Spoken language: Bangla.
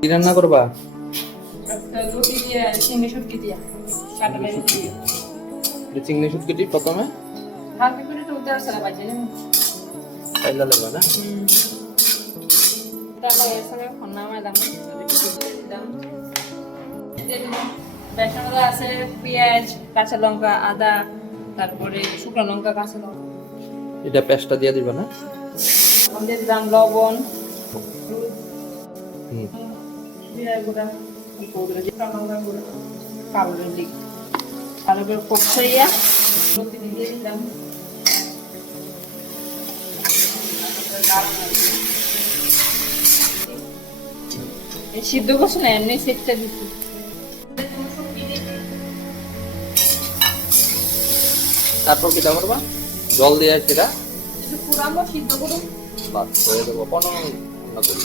কি রান্না করবা? রুটি দিয়ে চিংড়ি শুটকি দিয়ে কাটালে রুটি দিয়ে চিংড়ি শুটকিটি প্রথমে হালকা করে একটু উত্তর সারা বাজে পাইলা লাগবে না? তারপর এর সঙ্গে নামাই দাম বেসন আছে পেঁয়াজ কাঁচা লঙ্কা আদা তারপরে শুকনো লঙ্কা কাঁচা লঙ্কা এটা পেস্টটা দিয়ে দিবা না? আমাদের দাম লবণ হুম। জিরার গুঁড়া কাবুলের দিক ভালো করে কষাইয়া রুটি দিয়ে দিলাম সিদ্ধ করছে না এমনি সেটটা দিচ্ছি তারপর কিটা করবা? জল দিয়ে সেটা পুরানো সিদ্ধ করুন বাদ করে দেবো 15 মিনিট রান্না করি।